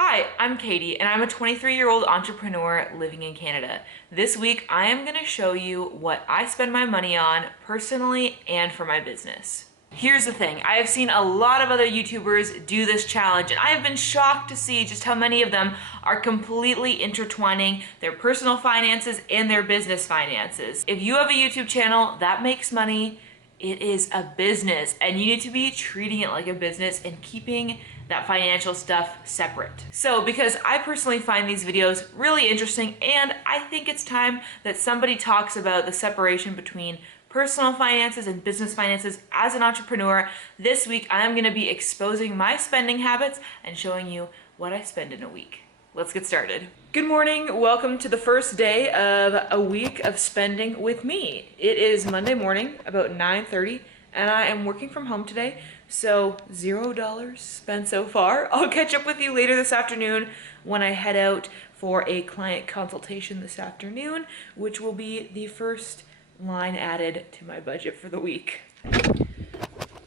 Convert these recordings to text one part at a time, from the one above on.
Hi, I'm Katie, and I'm a 23-year-old entrepreneur living in Canada. This week, I am going to show you what I spend my money on personally and for my business. Here's the thing, I have seen a lot of other YouTubers do this challenge, and I have been shocked to see just how many of them are completely intertwining their personal finances and their business finances. If you have a YouTube channel that makes money, it is a business, and you need to be treating it like a business and keeping that financial stuff separate. So because I personally find these videos really interesting, and I think it's time that somebody talks about the separation between personal finances and business finances as an entrepreneur, this week I'm gonna be exposing my spending habits and showing you what I spend in a week. Let's get started. Good morning, welcome to the first day of a week of spending with me. It is Monday morning, about 9:30, and I am working from home today, so $0 spent so far. I'll catch up with you later this afternoon when I head out for a client consultation this afternoon, which will be the first line added to my budget for the week.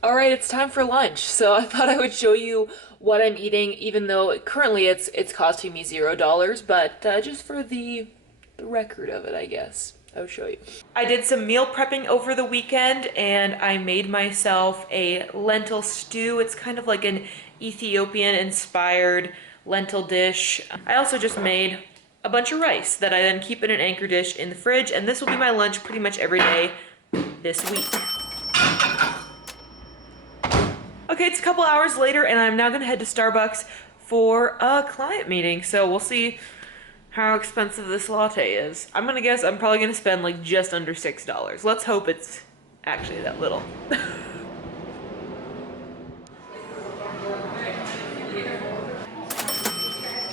All right, it's time for lunch. So I thought I would show you what I'm eating, even though currently it's costing me $0, but just for the record of it, I guess. I'll show you. I did some meal prepping over the weekend, and I made myself a lentil stew. It's kind of like an Ethiopian-inspired lentil dish. I also just made a bunch of rice that I then keep in an anchor dish in the fridge, and this will be my lunch pretty much every day this week. Okay, it's a couple hours later, and I'm now gonna head to Starbucks for a client meeting, so we'll see how expensive this latte is. I'm gonna guess I'm probably gonna spend like just under $6. Let's hope it's actually that little.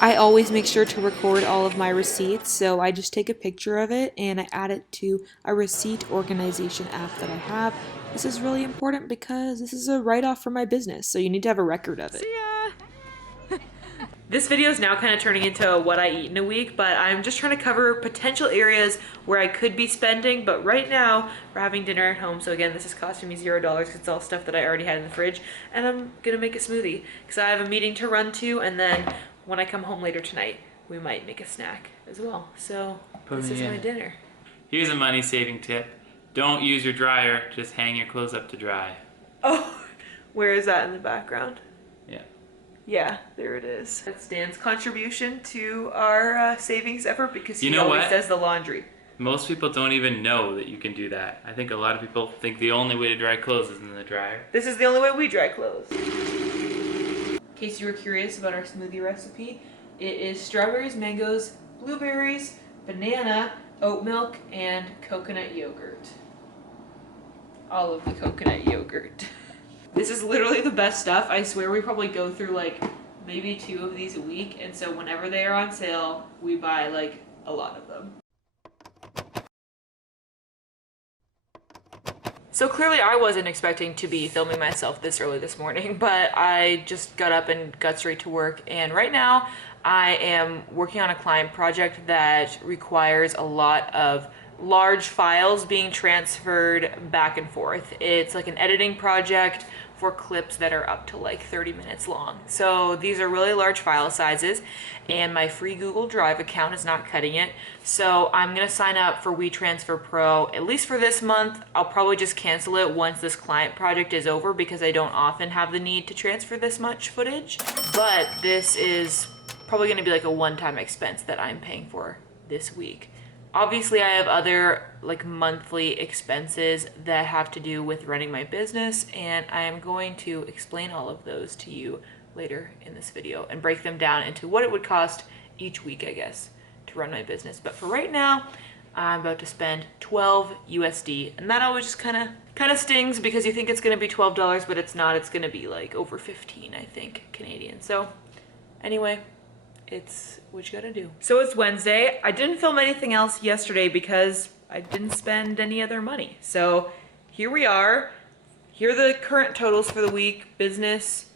I always make sure to record all of my receipts, so I just take a picture of it and I add it to a receipt organization app that I have. This is really important because this is a write-off for my business, so you need to have a record of it. See ya! This video is now kind of turning into what I eat in a week, but I'm just trying to cover potential areas where I could be spending, but right now we're having dinner at home, so again, this is costing me $0 because it's all stuff that I already had in the fridge, and I'm gonna make a smoothie because I have a meeting to run to, and then when I come home later tonight, we might make a snack as well. So this is my dinner. Here's a money-saving tip. Don't use your dryer, just hang your clothes up to dry. Oh, where is that in the background? Yeah. Yeah, there it is. That's Dan's contribution to our savings effort because he always does the laundry. Most people don't even know that you can do that. I think a lot of people think the only way to dry clothes is in the dryer. This is the only way we dry clothes. In case you were curious about our smoothie recipe, it is strawberries, mangoes, blueberries, banana, oat milk, and coconut yogurt. All of the coconut yogurt. This is literally the best stuff. I swear we probably go through like maybe 2 of these a week, and so whenever they are on sale, we buy like a lot of them. So clearly I wasn't expecting to be filming myself this early this morning, but I just got up and got straight to work, and right now I am working on a client project that requires a lot of large files being transferred back and forth. It's like an editing project for clips that are up to like 30 minutes long. So these are really large file sizes, and my free Google Drive account is not cutting it. So I'm gonna sign up for WeTransfer Pro, at least for this month. I'll probably just cancel it once this client project is over because I don't often have the need to transfer this much footage. But this is probably gonna be like a one-time expense that I'm paying for this week. Obviously, I have other like monthly expenses that have to do with running my business, and I am going to explain all of those to you later in this video and break them down into what it would cost each week, I guess, to run my business. But for right now, I'm about to spend 12 USD, and that always just kind of stings because you think it's going to be $12, but it's not. It's going to be like over 15, I think, Canadian. So anyway, it's what you gotta do. So it's Wednesday. I didn't film anything else yesterday because I didn't spend any other money. So here we are. Here are the current totals for the week, business,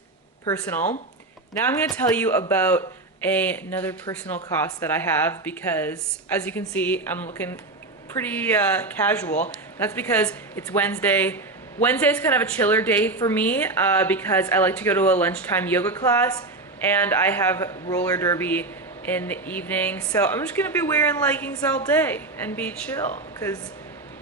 personal. Now I'm gonna tell you about another personal cost that I have because as you can see, I'm looking pretty casual. That's because it's Wednesday. Wednesday is kind of a chiller day for me because I like to go to a lunchtime yoga class, and I have roller derby in the evening. So I'm just gonna be wearing leggings all day and be chill, because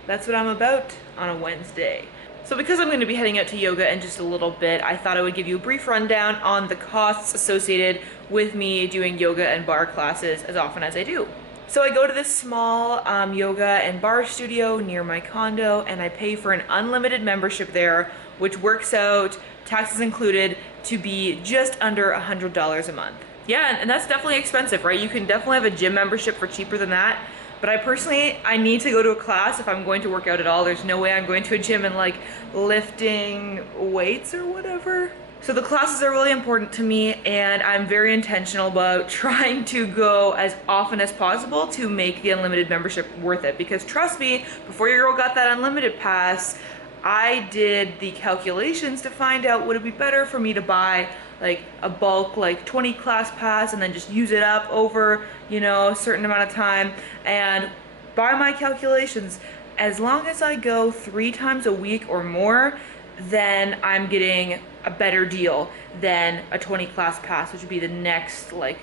that's what I'm about on a Wednesday. So because I'm going to be heading out to yoga in just a little bit, I thought I would give you a brief rundown on the costs associated with me doing yoga and bar classes as often as I do. So I go to this small yoga and bar studio near my condo, and I pay for an unlimited membership there, which works out, taxes included, to be just under $100 a month. Yeah, and that's definitely expensive, right? You can definitely have a gym membership for cheaper than that. But I need to go to a class if I'm going to work out at all. There's no way I'm going to a gym and like lifting weights or whatever. So the classes are really important to me, and I'm very intentional about trying to go as often as possible to make the unlimited membership worth it. Because trust me, before your girl got that unlimited pass, I did the calculations to find out would it be better for me to buy like a bulk like 20 class pass and then just use it up over, you know, a certain amount of time. And by my calculations, as long as I go 3 times a week or more, then I'm getting a better deal than a 20 class pass, which would be the next like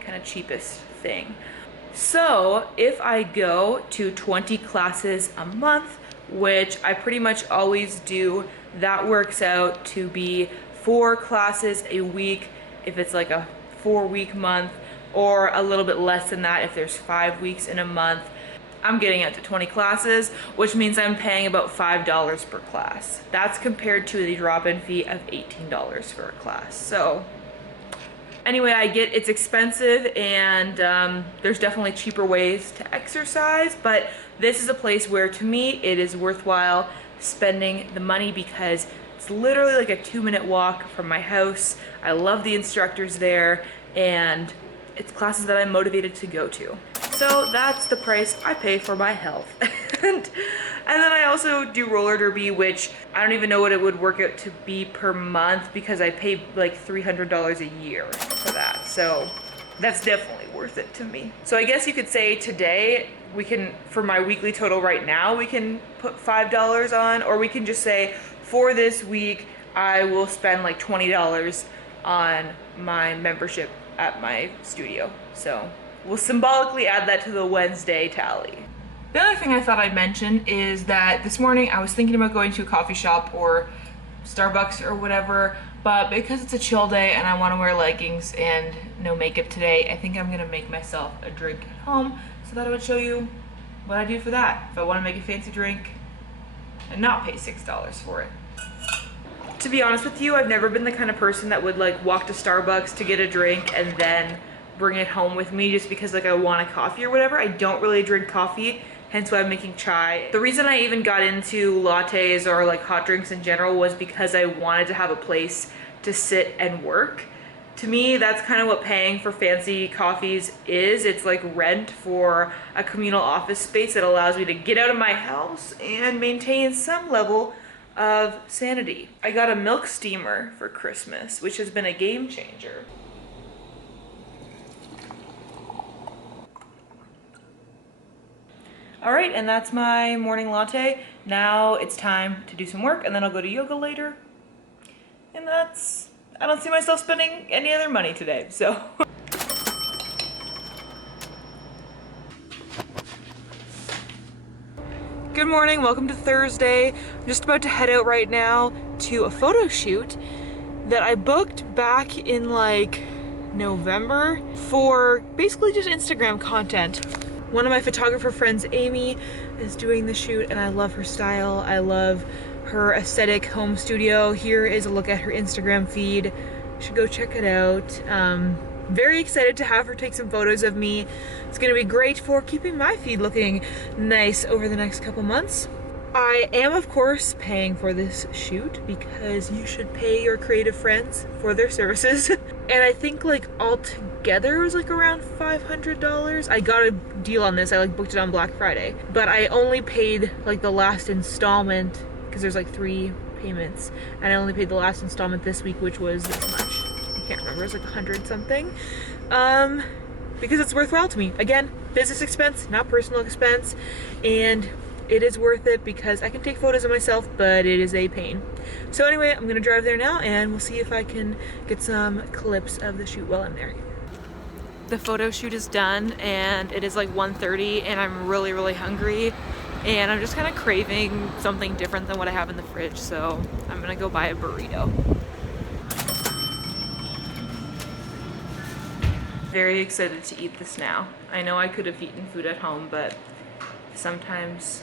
kind of cheapest thing. So if I go to 20 classes a month, which I pretty much always do, that works out to be 4 classes a week if it's like a 4-week month, or a little bit less than that if there's 5 weeks in a month. I'm getting out to 20 classes, which means I'm paying about $5 per class. That's compared to the drop-in fee of $18 for a class. So anyway, I get it's expensive, and there's definitely cheaper ways to exercise, but this is a place where to me it is worthwhile spending the money because it's literally like a 2-minute walk from my house. I love the instructors there, and it's classes that I'm motivated to go to. So that's the price I pay for my health. and then I also do roller derby, which I don't even know what it would work out to be per month because I pay like $300 a year for that. So that's definitely worth it to me. So I guess you could say today we can, for my weekly total right now, we can put $5 on, or we can just say for this week, I will spend like $20 on my membership at my studio. So we'll symbolically add that to the Wednesday tally. The other thing I thought I'd mention is that this morning I was thinking about going to a coffee shop or Starbucks or whatever, but because it's a chill day and I want to wear leggings and no makeup today, I think I'm gonna make myself a drink at home so that I would show you what I do for that. If I want to make a fancy drink and not pay $6 for it. To be honest with you, I've never been the kind of person that would like walk to Starbucks to get a drink and then bring it home with me just because like I want a coffee or whatever. I don't really drink coffee, hence why I'm making chai. The reason I even got into lattes or like hot drinks in general was because I wanted to have a place to sit and work. To me, that's kind of what paying for fancy coffees is. It's like rent for a communal office space that allows me to get out of my house and maintain some level of sanity. I got a milk steamer for Christmas, which has been a game changer. All right, and that's my morning latte. Now it's time to do some work, and then I'll go to yoga later. And I don't see myself spending any other money today, so. Good morning, welcome to Thursday. I'm just about to head out right now to a photo shoot that I booked back in like November for basically just Instagram content. One of my photographer friends, Amy, is doing the shoot and I love her style. I love her aesthetic home studio. Here is a look at her Instagram feed. You should go check it out. Very excited to have her take some photos of me. It's gonna be great for keeping my feed looking nice over the next couple months. I am, of course, paying for this shoot because you should pay your creative friends for their services. And I think like altogether it was like around $500. I got a deal on this. I like booked it on Black Friday, but I only paid like the last installment because there's like 3 payments, and I only paid the last installment this week, which was this much. I can't remember, it was like 100 something. Because it's worthwhile to me. Again, business expense, not personal expense. And it is worth it because I can take photos of myself, but it is a pain. So anyway, I'm gonna drive there now and we'll see if I can get some clips of the shoot while I'm there. The photo shoot is done and it is like 1:30 and I'm really, really hungry and I'm just kind of craving something different than what I have in the fridge, so I'm gonna go buy a burrito. Very excited to eat this now. I know I could have eaten food at home, but sometimes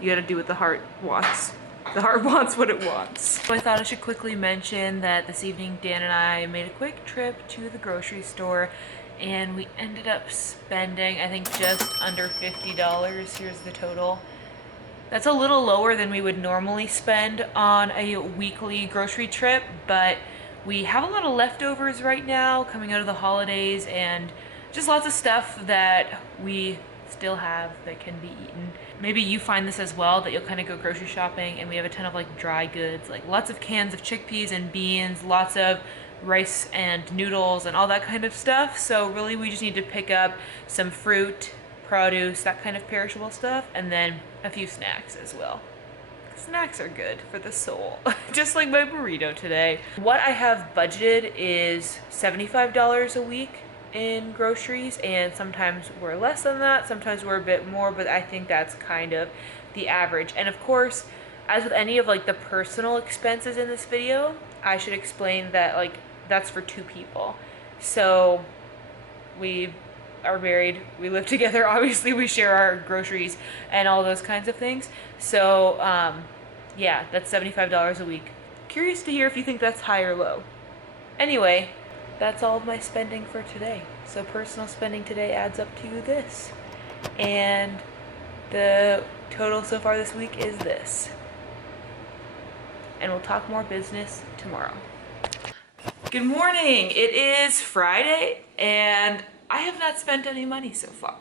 you gotta do what the heart wants. The heart wants what it wants. So I thought I should quickly mention that this evening Dan and I made a quick trip to the grocery store and we ended up spending, I think, just under $50. Here's the total. That's a little lower than we would normally spend on a weekly grocery trip, but we have a lot of leftovers right now coming out of the holidays and just lots of stuff that we still have that can be eaten. Maybe you find this as well, that you'll kind of go grocery shopping and we have a ton of like dry goods, like lots of cans of chickpeas and beans, lots of rice and noodles and all that kind of stuff. So really we just need to pick up some fruit, produce, that kind of perishable stuff, and then a few snacks as well. Snacks are good for the soul, just like my burrito today. What I have budgeted is $75 a week in groceries, and sometimes we're less than that, sometimes we're a bit more, but I think that's kind of the average. And of course, as with any of like the personal expenses in this video, I should explain that like that's for two people. So we are married, we live together, obviously we share our groceries and all those kinds of things. So yeah, that's $75 a week. Curious to hear if you think that's high or low. Anyway, that's all of my spending for today. So personal spending today adds up to this. And the total so far this week is this. And we'll talk more business tomorrow. Good morning. It is Friday and I have not spent any money so far.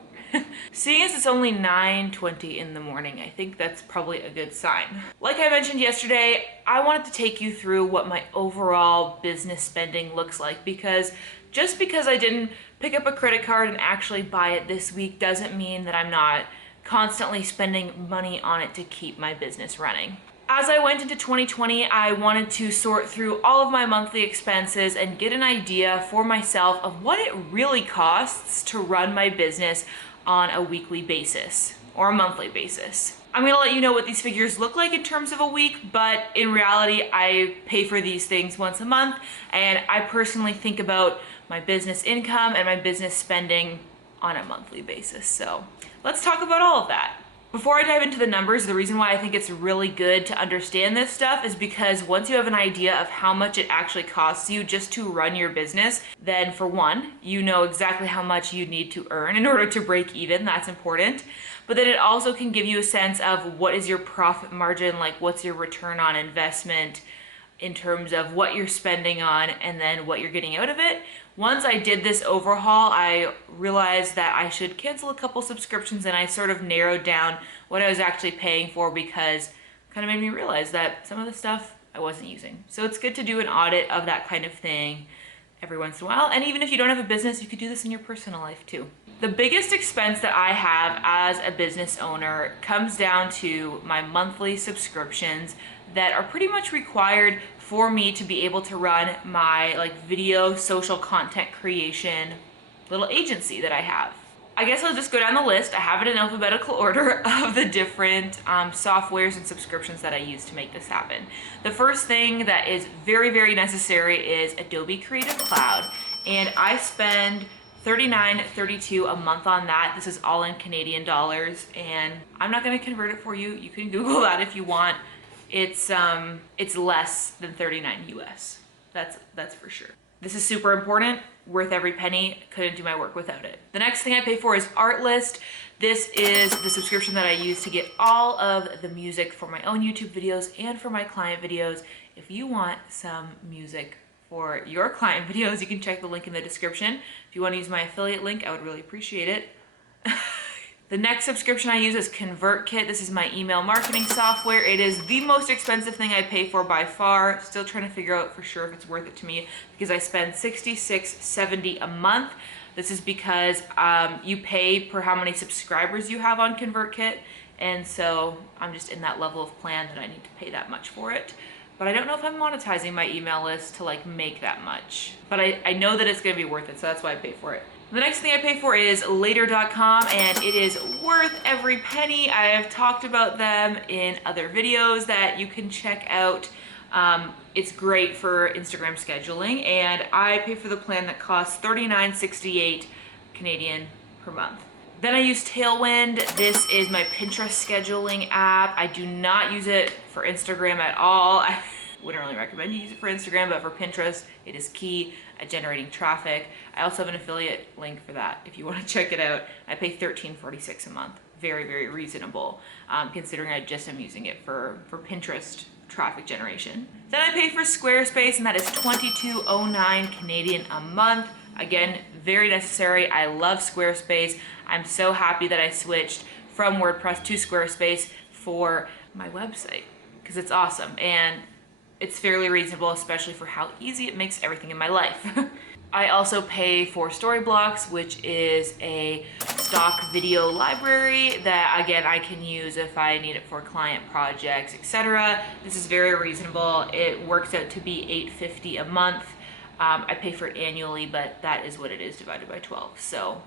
Seeing as it's only 9:20 in the morning, I think that's probably a good sign. Like I mentioned yesterday, I wanted to take you through what my overall business spending looks like, because just because I didn't pick up a credit card and actually buy it this week doesn't mean that I'm not constantly spending money on it to keep my business running. As I went into 2020, I wanted to sort through all of my monthly expenses and get an idea for myself of what it really costs to run my business on a weekly basis or a monthly basis. I'm gonna let you know what these figures look like in terms of a week, but in reality, I pay for these things once a month, and I personally think about my business income and my business spending on a monthly basis. So let's talk about all of that. Before I dive into the numbers, the reason why I think it's really good to understand this stuff is because once you have an idea of how much it actually costs you just to run your business, then for one, you know exactly how much you need to earn in order to break even. That's important. But then it also can give you a sense of what is your profit margin, like what's your return on investment in terms of what you're spending on and then what you're getting out of it. Once I did this overhaul, I realized that I should cancel a couple subscriptions, and I sort of narrowed down what I was actually paying for, because it kind of made me realize that some of the stuff I wasn't using. So it's good to do an audit of that kind of thing every once in a while. And even if you don't have a business, you could do this in your personal life too. The biggest expense that I have as a business owner comes down to my monthly subscriptions that are pretty much required for me to be able to run my like video social content creation little agency that I have. I guess I'll just go down the list. I have it in alphabetical order of the different softwares and subscriptions that I use to make this happen. The first thing that is very, very necessary is Adobe Creative Cloud, and I spend $39.32 a month on that. This is all in Canadian dollars, and I'm not going to convert it for you. You can Google that if you want. It's less than 39 US. That's for sure. This is super important, worth every penny. Couldn't do my work without it. The next thing I pay for is Artlist. This is the subscription that I use to get all of the music for my own YouTube videos and for my client videos. If you want some music for your client videos, you can check the link in the description. If you want to use my affiliate link, I would really appreciate it. The next subscription I use is ConvertKit. This is my email marketing software. It is the most expensive thing I pay for by far. Still trying to figure out for sure if it's worth it to me, because I spend $66.70 a month This is because you pay per how many subscribers you have on ConvertKit, and so I'm just in that level of plan that I need to pay that much for it. But I don't know if I'm monetizing my email list to like make that much. But I know that it's gonna be worth it, so that's why I pay for it. The next thing I pay for is later.com, and it is worth every penny. I have talked about them in other videos that you can check out. It's great for Instagram scheduling, and I pay for the plan that costs $39.68 Canadian per month. Then I use Tailwind. This is my Pinterest scheduling app. I do not use it for Instagram at all. I wouldn't really recommend you use it for Instagram, but for Pinterest, it is key at generating traffic. I also have an affiliate link for that if you want to check it out. I pay $13.46 a month. Very, very reasonable, considering I just am using it for Pinterest traffic generation. Then I pay for Squarespace, and that is $22.09 Canadian a month. Again, very necessary. I love Squarespace. I'm so happy that I switched from WordPress to Squarespace for my website because it's awesome and it's fairly reasonable, especially for how easy it makes everything in my life. I also pay for Storyblocks, which is a stock video library that, again, I can use if I need it for client projects, etc. This is very reasonable. It works out to be $8.50 a month. I pay for it annually, but that is what it is divided by 12. So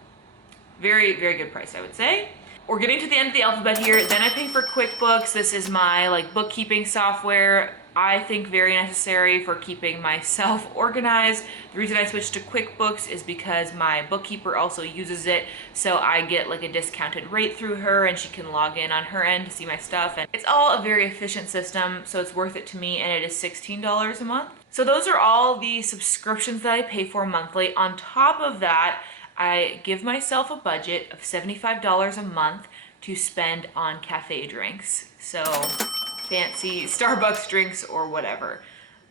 very, very good price, I would say. We're getting to the end of the alphabet here. Then I pay for QuickBooks. This is my like bookkeeping software. I think very necessary for keeping myself organized. The reason I switched to QuickBooks is because my bookkeeper also uses it, so I get like a discounted rate through her and she can log in on her end to see my stuff. And it's all a very efficient system, so it's worth it to me, and it is $16 a month. So those are all the subscriptions that I pay for monthly. On top of that, I give myself a budget of $75 a month to spend on cafe drinks. So fancy Starbucks drinks or whatever.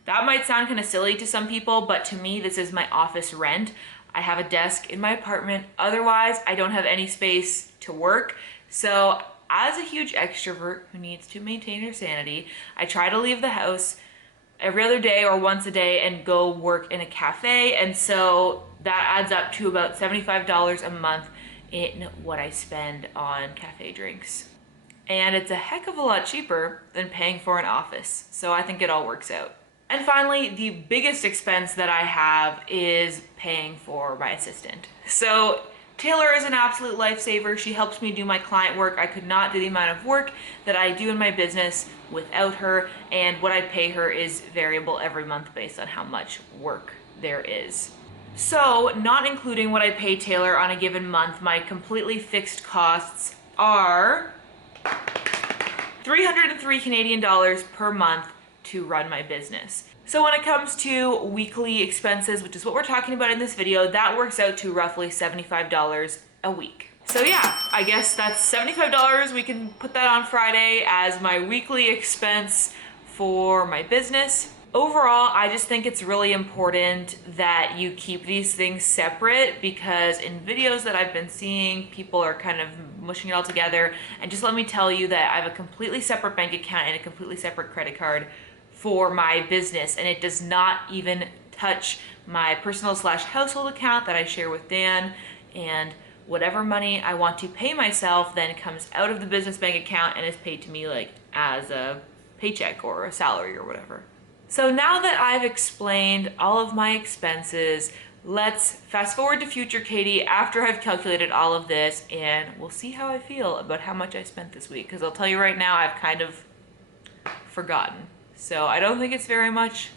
That might sound kind of silly to some people, but to me, this is my office rent. I have a desk in my apartment. Otherwise, I don't have any space to work. So as a huge extrovert who needs to maintain her sanity, I try to leave the house every other day or once a day and go work in a cafe. And so that adds up to about $75 a month in what I spend on cafe drinks. And it's a heck of a lot cheaper than paying for an office. So I think it all works out. And finally, the biggest expense that I have is paying for my assistant. So Taylor is an absolute lifesaver. She helps me do my client work. I could not do the amount of work that I do in my business without her, and what I pay her is variable every month based on how much work there is. So, not including what I pay Taylor on a given month, my completely fixed costs are $303 Canadian dollars per month to run my business. So when it comes to weekly expenses, which is what we're talking about in this video, that works out to roughly $75 a week. So yeah, I guess that's $75. We can put that on Friday as my weekly expense for my business. Overall, I just think it's really important that you keep these things separate, because in videos that I've been seeing, people are kind of mushing it all together. And just let me tell you that I have a completely separate bank account and a completely separate credit card for my business, and it does not even touch my personal/household account that I share with Dan. And whatever money I want to pay myself then comes out of the business bank account and is paid to me like as a paycheck or a salary or whatever. So now that I've explained all of my expenses, let's fast forward to future Katie after I've calculated all of this, and we'll see how I feel about how much I spent this week, because I'll tell you right now, I've kind of forgotten. So I don't think it's very much,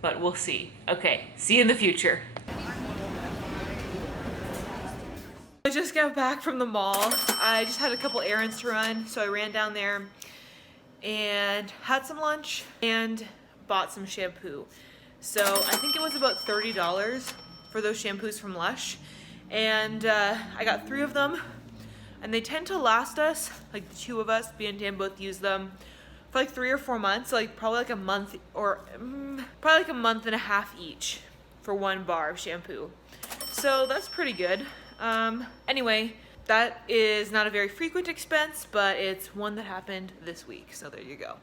but we'll see. Okay, see you in the future. I just got back from the mall. I just had a couple errands to run, so I ran down there and had some lunch and bought some shampoo. So I think it was about $30 for those shampoos from Lush, and I got 3 of them, and they tend to last us, like the 2 of us, me and Dan both use them for like 3 or 4 months, like probably like a month, or probably like a month and a half each for 1 bar of shampoo. So that's pretty good. Anyway, that is not a very frequent expense, but it's one that happened this week, so there you go.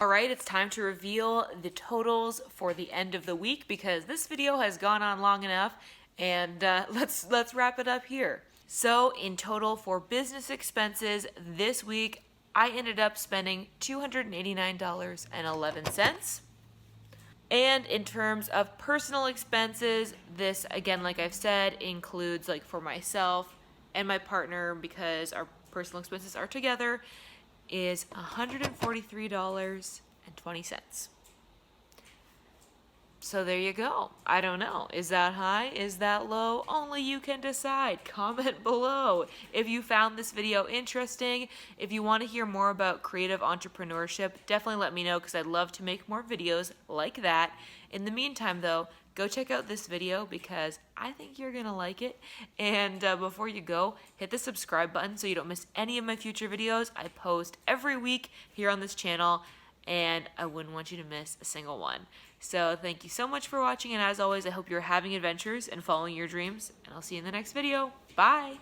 All right, it's time to reveal the totals for the end of the week because this video has gone on long enough, and let's wrap it up here. So in total for business expenses this week, I ended up spending $289.11. And in terms of personal expenses, this, again, like I've said, includes like for myself and my partner, because our personal expenses are together, is $143.20. So there you go. I don't know. Is that high? Is that low? Only you can decide. Comment below if you found this video interesting. If you want to hear more about creative entrepreneurship, definitely let me know because I'd love to make more videos like that. In the meantime, though, go check out this video because I think you're going to like it. And before you go, hit the subscribe button so you don't miss any of my future videos. I post every week here on this channel, and I wouldn't want you to miss a single one. So thank you so much for watching, and as always, I hope you're having adventures and following your dreams, and I'll see you in the next video. Bye!